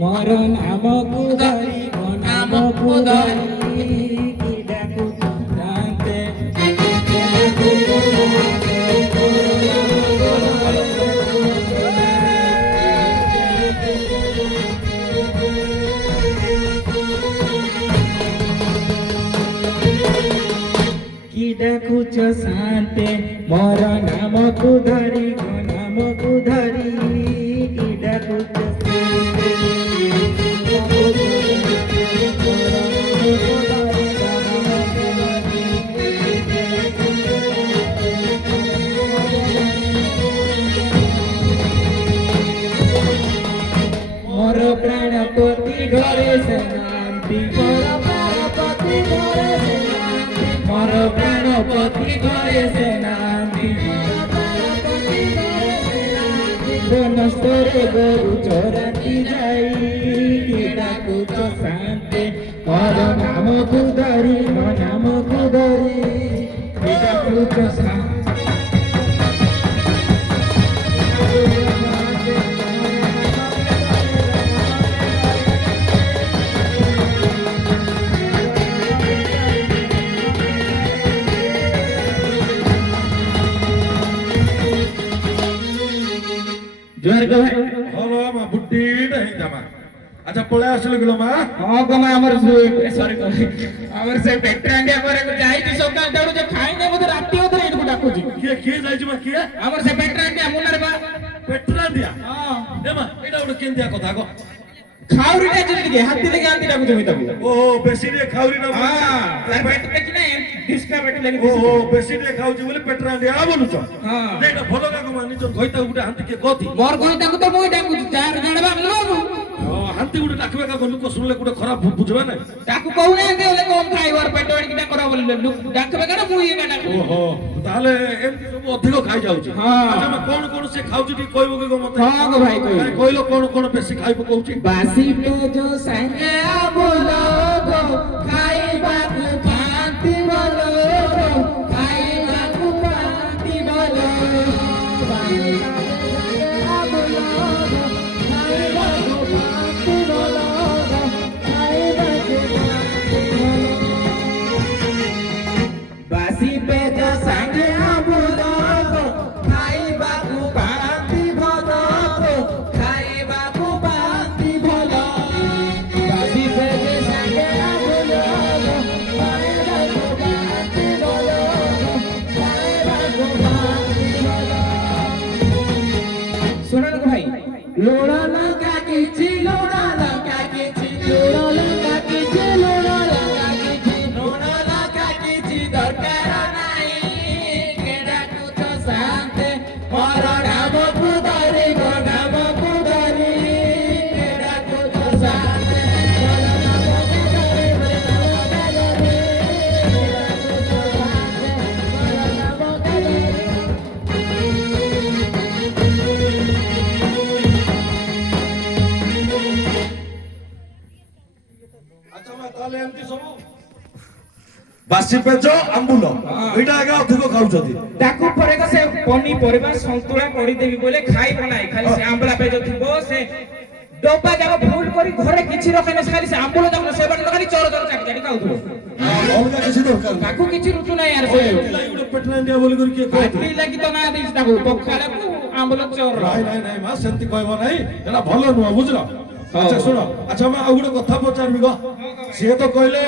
मोर नाम को धरी मो नाम को धरी की डाकू जानते की डाकू शांते मोर नाम को धरी मो नाम को धरी की डाकू मोर प्राणपति घरे शांति मोर प्राणपति घरे शांति मोर प्राणपति घरे शांति बनस्तरे गरु चराती जाई डाकू शांति मोर नाम को धरी मो नाम को धरी डाकू शांति जोर गो হলো মা বুদ্ধিটা হই জামা আচ্ছা পড়ে আসলে গেল মা हां गो मैं अमर सॉरी अमर से पेट्रांडिया करे को जाई ती सकाळ दाडू जे खाई ने बोध राती होत इनको डाकू जी কে যাইছি মা কে अमर से पेट्रांडिया मुनर बा পেট্রা দিয়া हां এ মা এটা ওটা কেন দিয়া কথা গো खाउरी टा जल्दी के हाथी लगे आंती डाकू जमी तब ও বেশি রে খাউরি না हां तार पेट पे कि ना डिस्का पेट लगे ও বেশি রে খাউছি বলে পেট্রা দিয়া বলুছ हां এটা ভালো কাকু মা নিজ কইতা গুটা হান্তি কে গতি मोर कोई डाकू तो मोई डाकू चार जणबा लोग ও হান্তি গুটা ডাকবে কাকু লোক শুনলে গুটা খারাপ বুঝবে না डाकू कहू ना दे ले कम खाई और पेट वाली किटा करा बोले लोग डाकबे करा मुई ना डाकू ওহো তাহলে এমনি সব অধিক খাই যাଉଛି হ্যাঁ। আচ্ছা মা কোন কোন সে খাউছি টি কইবো কি গো মতে हां गो भाई कोई কইলো কোন কোন বেশি খাইব কউছি बासी पे जो संगे बोलो गो खाई बाकू कांति बोलो गो खाई बाकू कांति बोलो बासी पे जो संगे बोलो गो खाई बाकू कांति बोलो गो खाई बाकू कांति बोलो बासी पे जो संगे बोलो गो खाई बाकू कांति बोलो गो खाई बाकू कांति बोलो बासी पे जो संगे बोलो गो खाई बाकू कांति बोलो गो खाई बाकू कांति बोलो सुनो ना भाई लोड़ा लगा किछि लोड़ा लगा किछि लोड़ा लगा किछि लोड़ा लगा किछि लोड़ा लगा किछि दरकार नाही केडा कुछ शांते मोर नाम पुदारी गो नाम पुदारी केडा कुछ शांते मोर नाम पुदारी मोर नाम पुदारी केडा कुछ शांते मोर नाम पुदारी আচ্ছা মা তাহলে এমতি সব বাসি পেজ আম্বুল এটা আগে অধিক খাউছতি ताकू पड़ेगा से पनी परिवार संतुलन करी देबी बोले खाई बनाई खाली से आंबला पे जो थिबो से डब्बा जाको फुल करी घरे किछि रखे ना खाली से आंबुल जाको से बन खाली चोर चोर चाटी चाटी खाउथबो অলগা কিছু দরকার না ताकू किछि रुचु ना यार से ଗୋଟେ পেটନା দিয়া বলি করি কি কই आदमी लगी तो ना देइस ताकू पखाला को आंबुल चोर নাই নাই নাই মা সেন্তি কইব নাই এটা ভালো নুয়া বুঝলো আচ্ছা শুনো আচ্ছা মা আর ଗୋଟେ কথা পচারবি গো সিଏ তো কইলে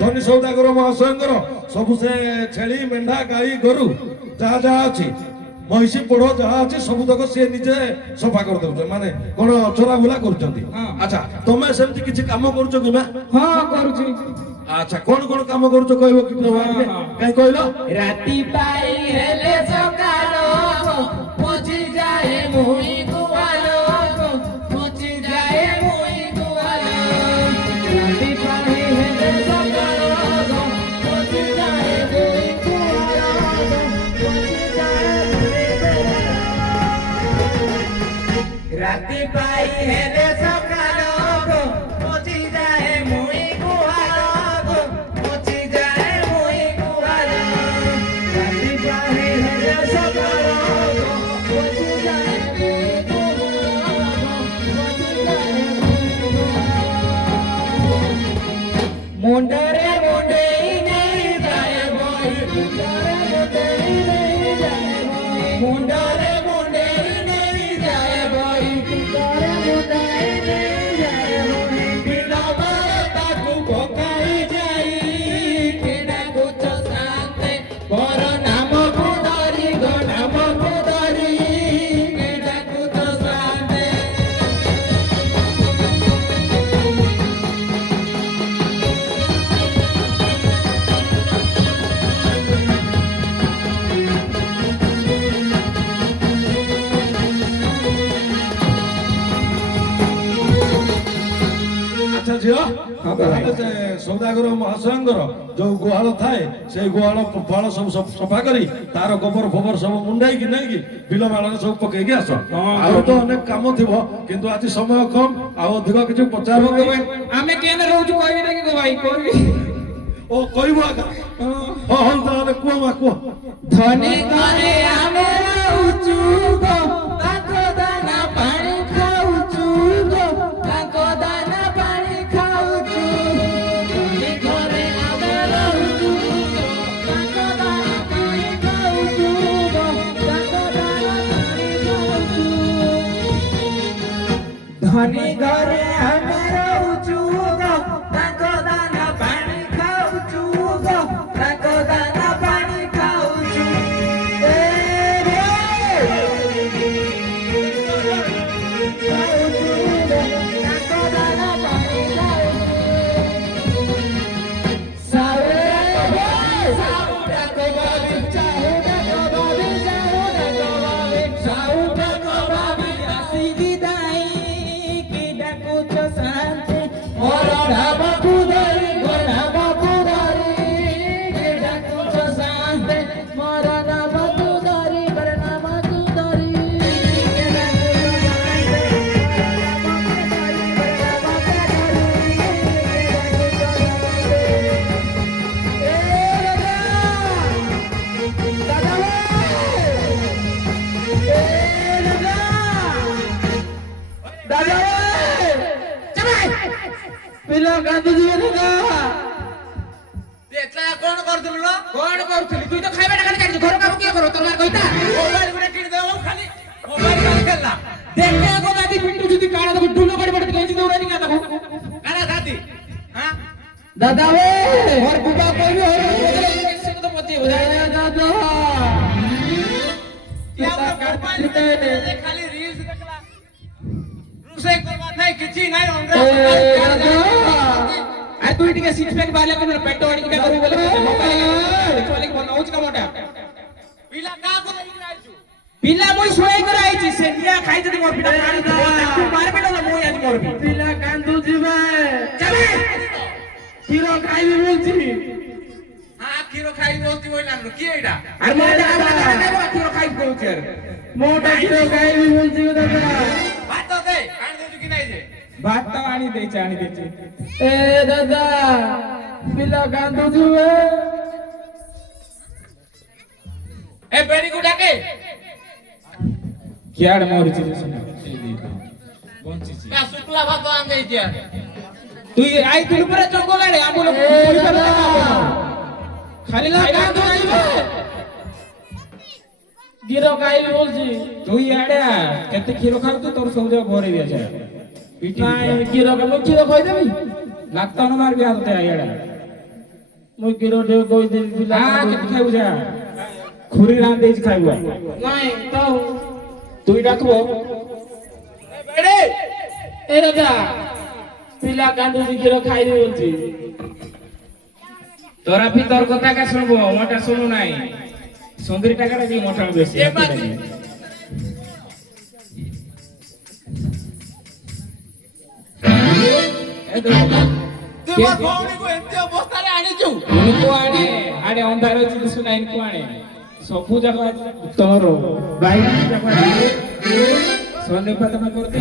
ধনী সৌদাগর মহাশয়ଙ୍କର ସବୁ ସେ ଛେଳି ମେଣ୍ଢା ଗାଈ ଗୋରୁ ଯାହା ଯାହା ଅଛି ମହିଷି ପୋଢ ଯାହା ଅଛି ସବୁ ତକ ସିଏ ନିଜେ ସଫା କରିଦଉଛନ୍ତି ମାନେ କଣ ଚୋରା ବୁଲା କରୁଛନ୍ତି ଆଚ୍ଛା ତମେ ସେମିତି କିଛି କାମ କରୁଛ କି ମା हां करूची ଆଚ୍ଛା କଣ କଣ କାମ କରୁଛ କହିବ କି କାଇଁ କହିଲ राती पाई हेले सकालो पूजी जाए मुई गुआलो पूजी जाए मुई गुआलो राती पाई हेले सकालो पूजी जाए मुई गुआलो पूजी जाए मुई गुआलो राती पाई हेले सकालो पूजी जाए मुई गुआलो पूजी जाए मुई गुआलो राती पाई हेले सकालो पूजी जाए मुई गुआलो पूजी जाए मुई मुंडारे मुंडेरी नहीं जाए भाई बिना मारे ताकू भोकाई जाई केडा कुछ शांते पर नाम पुदारी गो नाम पुदारी केडा कुछ शांते ଆଚ୍ଛା ଝିଅ ତାହେଲେ ସେ ସୌଦାଗର ମହାଶୟଙ୍କର ଯୋଉ ଗୁହାଳ ଥାଏ ସେଇ ଗୁହାଳ ଫଳ ସବୁ ସଫା କରି ତାର ଗୋବର ଫୋବର ସବୁ ମୁଣ୍ଡେଇକି ନେଇକି ବିଲ ମାଳରେ ସବୁ ପକେଇକି ଆସ ଆଉ ତ ଅନେକ କାମ ଥିବ କିନ୍ତୁ ଆଜି ସମୟ କମ ଆଉ ଅଧିକ କିଛି ପଚାରିବ ଆମେ କେନ ରହୁଛୁ କହିବି ନା କି ଭାଇ କହିବି ଓ କହିବ ଆକା ହଁ ହଉ ତାହେଲେ କୁହ ମା କୁହ ଧନୀ ଘରେ ଆମେ ରହୁଛୁ ଗো ତାଙ୍କ ଦାନା ପାଣି ଖାଉଛୁ ଗো ତାଙ୍କ ଦାନା ପାଣି ଖାଉଛୁ ଧନୀ ଘରେ ଆମେ ରହୁଛୁ ଗো ତାଙ୍କ ଦାନା ପାଣି ଖାଉଛୁ ଗো ତାଙ୍କ ଦାନା ପାଣି ଖାଉଛୁ ଧନୀ ଘରେ ଆମେ ରହୁଛୁ ଗো ତାଙ୍କ ଦାନା ପାଣି ଖାଉଛୁ ଗো ତାଙ୍କ ଦାନା ପାଣି ଖାଉଛୁ ପିଲା କାନ୍ଦୁଛି ଏତଲା କଣ କରୁଥିଲୁ ଲୋ? କଣ କରୁଥିଲି ତୁଇ ତ ଖାଇବାଟା ଖାଲି କାଟିଛୁ ଘର କାମ କିଏ କର ତୋର କହିତା ମୋବାଇଲ ଗୋଟେ କିଣି ଦେବ ଖାଲି ମୋବାଇଲ କାଲି ଖେଳଲା ଦେଖେ ଆଗ ଦାଦି ପିଣ୍ଟୁ ଯଦି କାଣା ତାକୁ ଢୁଲ କରି ପଡେ କହିଛି ଦୌড়ানি କା ତାକୁ କାଣା ଦାଦି ହାଁ ଦାଦା वे और बुबा କହିବି और ସେ ତ ପଚେଇବ ଦାଦା क्या वो मोबाइल में खाली रील्स देखला रुसे करवा नहीं किछि नहीं अरे तू ଟିକେ ସିକ୍ସ ପ୍ୟାକ୍ ବାହାରିଲା କେନ ପେଟ ଆଣିକି ଟା କରିବୁ ବୋଲେ ମୋବାଇଲ ଦେଖିବା ଲାଗି ବନାଉଛି କାମଟା ପିଲା का को नहीं आइछु ପିଲା ମୁଇ ଶୋଇ କରି ଆଇଛି ସେ ନିଆ ଖାଇ ଯଦି ମୋର ପିଲା ମାରି ତୁ ମାର ପେଟ ନା ମୁଇ ଆଜି ମରବି ପିଲା କାନ୍ଦୁ ଯିବେ ଚାଲେ କ୍ଷୀର ଖାଇବି ବୋଲଛି हां खीरो खाई बोलती होइला की एडा अरे मोटा କ୍ଷୀର ଖାଇବି କହୁଛି ଆରେ ମୋଟା କ୍ଷୀର ଖାଇବି ବୋଲଛି ଦାଦା भात दे आन दे कि नहीं दे ଭାତ ଆଣି ଦେଇଛି ଏ ଦାଦା ପିଲା କାନ୍ଦୁ ଯିବେ ए बेड़ी को डाके କିଆଡେ ମରିଛି का शुक्ला भात आन दे दिया তুই আইଥିଲୁ ପୁରା ଜଙ୍ଗଲ ଆଡେ ଆମକୁ ଖାଲି ନା କାନ୍ଦୁ ଯିବେ କ୍ଷୀର ଖାଇବି ବୋଲଛି তুই ଆଡେ କେତେ କ୍ଷୀର ଖାଉଛୁ ତୋର ସବୁ ଯାକ ଭରି ଦିଆଯାଏ ନାଇଁ କ୍ଷୀର ଖାଇଦେବି ଲାକ୍ତାନ ମାରିବି ହାତେ ଆଇଆଡେ ମୁଁ କ୍ଷୀର ଟିକେ କହିଦେବି ପିଲା କେତେ ଖାଇବୁ ଯା ଖୁରୀ ରାନ୍ଧି ଦେଇଛି ଖାଇବୁ ନାଇଁ ତ তুই ডাকবো बेड़े এ দাদা পিলা কান্দুছি କ୍ଷୀର খাইবি বলছি তোরা ফি তোর কথা কা শুনবো মোটা শুনু নাই সুন্দরী টাকাটা কি মোটা বেশি ए बात तू भौणी को एते अवस्था रे आनी छु इनको आने आड़े अंधार ଅଛି ସୁନା ଇनको ଆଣେ ସବୁ ଯାକ ତୋର ଭାଇ ଯାକ ସନ୍ଦେହ ତମେ କରତେ